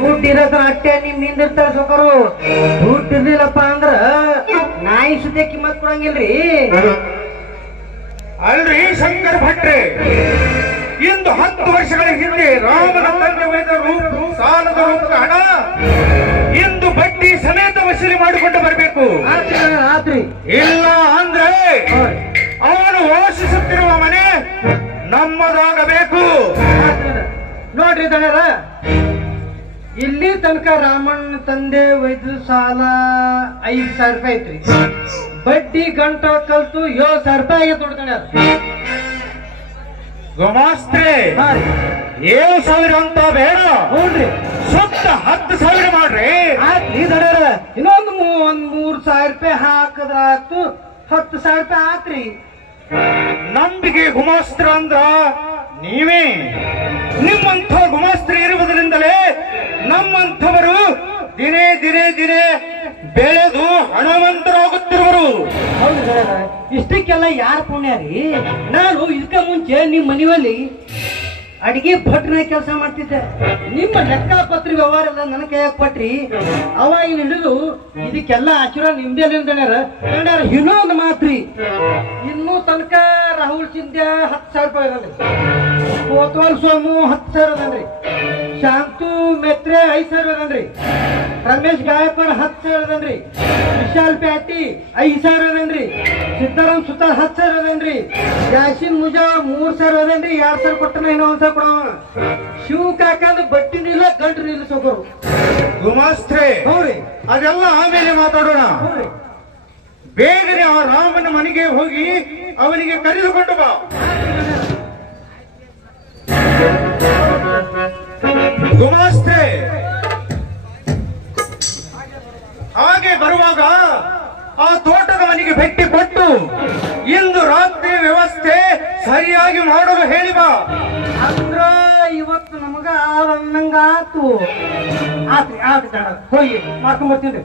ದುಡ್ಡು ಇರೋದ್ರ ಅಟ್ಟೆ ನಿಮ್ ಹಿಂದಿರ್ತಾರ ಸೊಕರು. ದುಡ್ಡು ಇರ್ಲಿಲ್ಲಪ್ಪ ಅಂದ್ರ ನಾಯಿ ಸುದ್ದಿ ಕಿಮ್ಮತ್ ಕೊಡಂಗಿಲ್ರಿ. ಅಲ್ರಿ ಶಂಕರ್ ಭಟ್ರೆ, ಇಂದು 10 ವರ್ಷಗಳ ಹಿಂದೆ ರಾಮನ ತಂದೆ ಒಯ್ದ ಸಾಲದ ರೂಪದ ಹಣ ಇಂದು ಬಡ್ಡಿ ಸಮೇತ ವಸೂಲಿ ಮಾಡಿಕೊಂಡು ಬರಬೇಕು. ಇಲ್ಲ ಅಂದ್ರೆ ಅವನು ವಾಸಿಸುತ್ತಿರುವ ಮನೆ ನಮ್ಮದಾಗಬೇಕು. ನೋಡ್ರಿ ದಣರ, ಇಲ್ಲಿ ತನಕ ರಾಮಣ್ಣ ತಂದೆ ಒಯ್ದು ಸಾಲ 5,000 ರೂಪಾಯಿ ಐತ್ರಿ. ಬಡ್ಡಿ ಗಂಟ ಕಲ್ತು 7,000 ರೂಪಾಯಿ ಆಗೈತೆ ನೋಡ್ತಾನೆ. ಗುಮಾಸ್ತ್ರೆ 7,000 ಅಂತ ಬೇಡ, ನೋಡ್ರಿ ಸುತ್ತ 10,000 ಮಾಡ್ರಿ. ಆತ್ರಿ ದಣರ, ಇನ್ನೊಂದು 3,000 ರೂಪಾಯಿ ಹಾಕದ್ರಾತು 10,000 ರೂಪಾಯಿ ಆತ್ರಿ. ನಂಬಿಕೆ ಗುಮಾಸ್ತ್ರ ಅಂದ್ರ ನೀವೇ. ನಿಮ್ಮಂಥ ಗುಮಾಸ್ತ್ರ ಇರುವುದರಿಂದಲೇ ನಮ್ಮಂಥವರು ದಿನೇ ದಿನೇ ದಿನೇ ಬೆಳೆದು ಹಣವಂತರಾಗುತ್ತಿರುವರು. ಹೌದು ದಣರ, ಇಷ್ಟಕ್ಕೆಲ್ಲ ಯಾರ ಪುಣ್ಯ ರೀ? ನಾನು ಇದಕ್ಕೆ ಮುಂಚೆ ನಿಮ್ಮ ಮನೆಯಲ್ಲಿ ಅಡಿಗೆ ಭಟ್ರನ್ನ ಕೆಲಸ ಮಾಡ್ತಿದ್ದೆ. ನಿಮ್ಮ ಲೆಕ್ಕಪತ್ರ ವ್ಯವಹಾರ ಎಲ್ಲ ನನ್ನ ಕೈಯಾಗ ಕೊಟ್ರಿ. ಅವಾಗಿನ ಹಿಡಿದು ಇದಕ್ಕೆಲ್ಲ ಆಶೀರ್ವಾದ ನಿಮ್ದೇನಿಂದ ಇನ್ನೊಂದು ಮಾತ್ರಿ, ಇನ್ನೂ ತನಕ ರಾಹುಲ್ ಸಿಂಧ್ಯಾ 10,000 ರೂಪಾಯಿ ಇರಲಿ, ಕೋತ್ವಾಲ್ ಸೋಮು 10,000 ಅದನ್ರಿ, ಶಾಂತು ಮೆತ್ರೆ 5,000 ಅದನ್ರಿ, ರಮೇಶ್ ಗಾಯಕವಾಡ್ 10,000 ಅದನ್ರಿ, ವಿಶಾಲ್ ಪ್ಯಾಟಿ 5,000 ಅದನ್ರಿ, ಸಿದ್ದಾರಾಮ್ ಸುತಾರ್ 10,000 ಅದನ್ರಿ, ಯಾಸಿನ್ ಮುಜಾ 3,000 ಅದನ್ರಿ. 2,000 ಕೊಟ್ಟನ ಇನ್ನೂ 1,000 ಕೊಡವ. ಶಿವ ಕಾಕಂದ್ರೆ ಬಟ್ಟಿ ನಿಲ್ಲ ಗಂಟು ನಿಲ್ಲಿಸೋಕರು. ಗುಮಾಸ್ತ್ರೆ ಹೌದ್ರಿ, ಅದೆಲ್ಲ ಆಮೇಲೆ ಮಾತಾಡೋಣ. ಬೇಗನೆ ಆ ರಾಮನ ಮನೆಗೆ ಹೋಗಿ ಅವನಿಗೆ ಕರೆದುಕೊಂಡು ಬಾ. ಗುಮಾಸ್ತ್ರೆ ಹಾಗೆ ಬರುವಾಗ ಆ ತೋಟದ ಮನೆಗೆ ಭೇಟಿ ಕೊಟ್ಟು ಇಂದು ರಾತ್ರಿ ವ್ಯವಸ್ಥೆ ಸರಿಯಾಗಿ ಮಾಡಲು ಹೇಳಿ ಬಾ. ಅಂದ್ರ ಇವತ್ತು ನಮಗ ಅನ್ನಂಗ ಆತು. ಆತ್ರಿ ಆತ್ರಿ ಹೋಗಿ ಮಾಡ್ಕೊಂಡ್ ಬರ್ತೀನಿ.